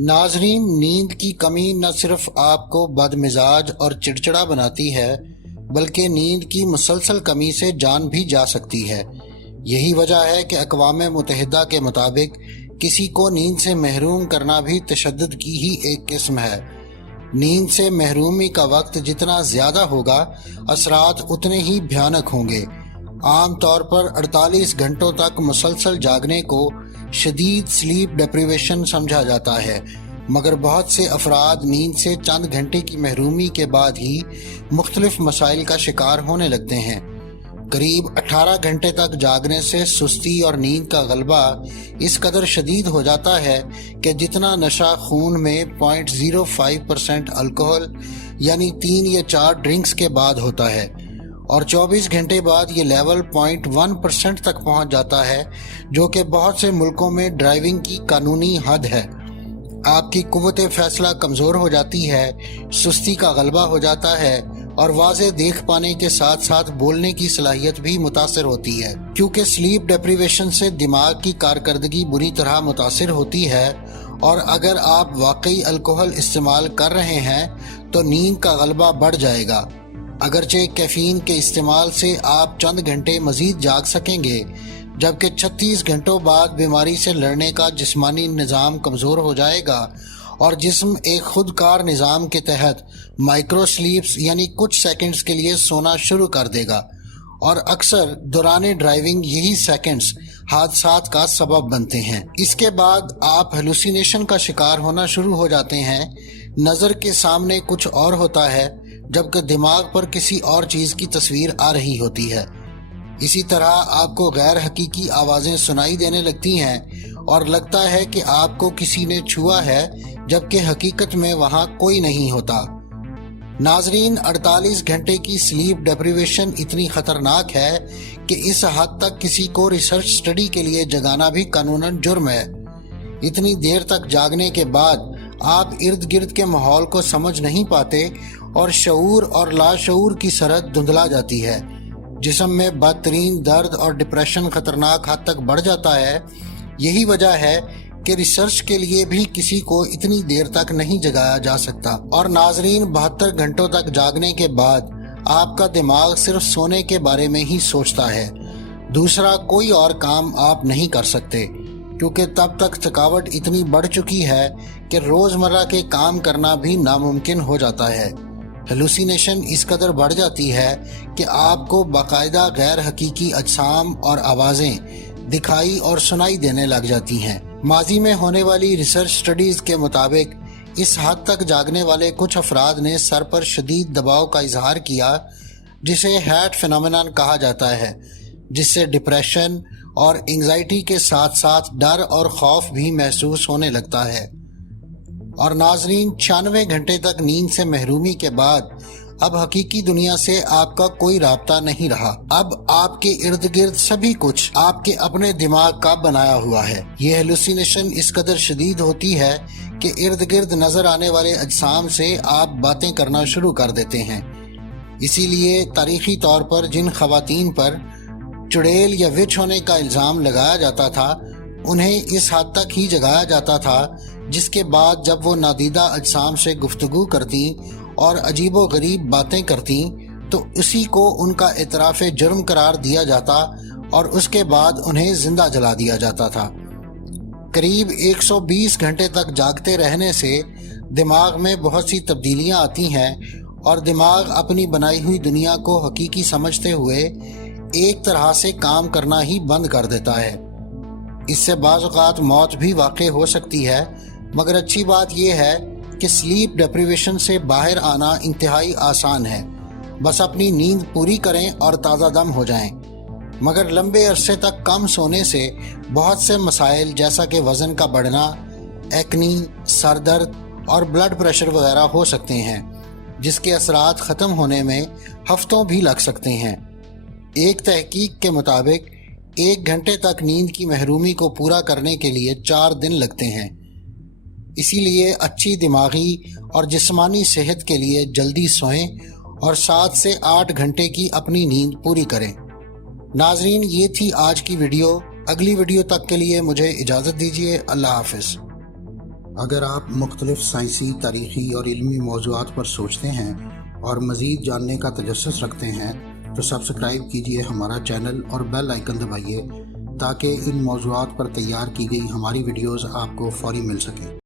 नाजरीन, नींद की कमी न सिर्फ आपको बदमिजाज और चिड़चिड़ा बनाती है, बल्कि नींद की मुसलसल कमी से जान भी जा सकती है। यही वजह है कि अक़वाम मुत्तहिदा के मुताबिक किसी को नींद से महरूम करना भी तशद्दुद की ही एक किस्म है। नींद से महरूमी का वक्त जितना ज़्यादा होगा, असरात उतने ही भयानक होंगे। आम तौर पर 48 घंटों तक मुसलसल जागने को शदीद स्लीप डिप्रीवेशन समझा जाता है, मगर बहुत से अफराद नींद से चंद घंटे की महरूमी के बाद ही मुख्तलिफ मसाइल का शिकार होने लगते हैं। करीब 18 घंटे तक जागने से सुस्ती और नींद का गलबा इस कदर शदीद हो जाता है कि जितना नशा खून में 0.05% अल्कोहल यानी 3 या 4 ड्रिंक्स के बाद होता है, और 24 घंटे बाद ये लेवल 0.1% तक पहुंच जाता है, जो कि बहुत से मुल्कों में ड्राइविंग की कानूनी हद है। आपकी कुव्वत फैसला कमज़ोर हो जाती है, सुस्ती का गलबा हो जाता है और वाज़े देख पाने के साथ साथ बोलने की सलाहियत भी मुतासर होती है। क्योंकि स्लीप डिप्रीवेशन से दिमाग की कारकर्दगी बुरी तरह मुतासर होती है, और अगर आप वाकई अल्कोहल इस्तेमाल कर रहे हैं तो नींद का गलबा बढ़ जाएगा। अगरचे कैफ़ीन के इस्तेमाल से आप चंद घंटे मज़ीद जाग सकेंगे, जबकि 36 घंटों बाद बीमारी से लड़ने का जिस्मानी निज़ाम कमज़ोर हो जाएगा और जिस्म एक खुदकार निज़ाम के तहत माइक्रो स्लीप्स यानी कुछ सेकंड्स के लिए सोना शुरू कर देगा, और अक्सर दौरान ड्राइविंग यही सेकंड्स हादसात का सबब बनते हैं। इसके बाद आप हेलुसिनेशन का शिकार होना शुरू हो जाते हैं। नज़र के सामने कुछ और होता है, जबकि दिमाग पर किसी और चीज़ की तस्वीर आ रही होती है। इसी तरह आपको गैर हकीकी आवाज़ें सुनाई देने लगती हैं और लगता है कि आपको किसी ने छुआ है, जबकि हकीकत में वहाँ कोई नहीं होता। नाजरीन, 48 घंटे की स्लीप डिप्रीवेशन इतनी ख़तरनाक है कि इस हद तक किसी को रिसर्च स्टडी के लिए जगाना भी कानूनन जुर्म है। इतनी देर तक जागने के बाद आप इर्द गिर्द के माहौल को समझ नहीं पाते और शऊर और लाशऊर की सरहद धुंधला जाती है। जिस्म में बदतरीन दर्द और डिप्रेशन खतरनाक हद तक बढ़ जाता है। यही वजह है कि रिसर्च के लिए भी किसी को इतनी देर तक नहीं जगाया जा सकता। और नाजरीन, 72 घंटों तक जागने के बाद आपका दिमाग सिर्फ सोने के बारे में ही सोचता है, दूसरा कोई और काम आप नहीं कर सकते, क्योंकि तब तक थकावट इतनी बढ़ चुकी है कि रोज़मर्रा के काम करना भी नामुमकिन हो जाता है। हेलुसिनेशन इस कदर बढ़ जाती है कि आपको बाकायदा गैर हकीकी अजसाम और आवाज़ें दिखाई और सुनाई देने लग जाती हैं। माजी में होने वाली रिसर्च स्टडीज़ के मुताबिक इस हद तक जागने वाले कुछ अफराद ने सर पर शदीद दबाव का इजहार किया, जिसे हैट फिनोमेनन कहा जाता है, जिससे डिप्रेशन और एंग्जाइटी के साथ साथ डर और खौफ भी महसूस होने लगता है। और नाजरीन, 96 घंटे तक नींद से महरूमी के बाद अब हकीकी दुनिया से आपका कोई राब्ता नहीं रहा। अब आपके इर्द गिर्द सभी कुछ आपके अपने दिमाग का बनाया हुआ है। ये हेलुसिनेशन इस कदर शदीद होती है कि इर्द गिर्द नजर आने वाले अजसाम से आप बातें करना शुरू कर देते हैं। इसीलिए तारीखी तौर पर जिन खवातीन पर चुड़ैल या विच होने का इल्ज़ाम लगाया जाता था, उन्हें इस हद तक ही जगाया जाता था, जिसके बाद जब वो नादीदा अजसाम से गुफ्तगू करती और अजीबो गरीब बातें करती तो उसी को उनका इतराफ़ जुर्म करार दिया जाता और उसके बाद उन्हें ज़िंदा जला दिया जाता था। करीब 120 घंटे तक जागते रहने से दिमाग में बहुत सी तब्दीलियां आती हैं और दिमाग अपनी बनाई हुई दुनिया को हकीकी समझते हुए एक तरह से काम करना ही बंद कर देता है। इससे बाज़ औक़ात मौत भी वाक़ई हो सकती है, मगर अच्छी बात यह है कि स्लीप डिप्रीवेशन से बाहर आना इंतहाई आसान है। बस अपनी नींद पूरी करें और ताज़ा दम हो जाएं। मगर लंबे अरसे तक कम सोने से बहुत से मसाइल जैसा कि वज़न का बढ़ना, एक्नी, सर दर्द और ब्लड प्रेशर वगैरह हो सकते हैं, जिसके असरात ख़त्म होने में हफ्तों भी लग सकते हैं। एक तहकीक के मुताबिक 1 घंटे तक नींद की महरूमी को पूरा करने के लिए 4 दिन लगते हैं। इसीलिए अच्छी दिमागी और जिस्मानी सेहत के लिए जल्दी सोएं और 7 से 8 घंटे की अपनी नींद पूरी करें। नाजरीन, ये थी आज की वीडियो। अगली वीडियो तक के लिए मुझे इजाज़त दीजिए। अल्लाह हाफ़िज़। اگر آپ مختلف سائنسی، تاریخی اور علمی موضوعات پر سوچتے ہیں اور مزید جاننے کا تجسس رکھتے ہیں تو سبسکرائب کیجئے ہمارا چینل اور بیل آئیکن دبائیے تاکہ ان موضوعات پر تیار کی گئی ہماری ویڈیوز آپ کو فوری مل سکیں۔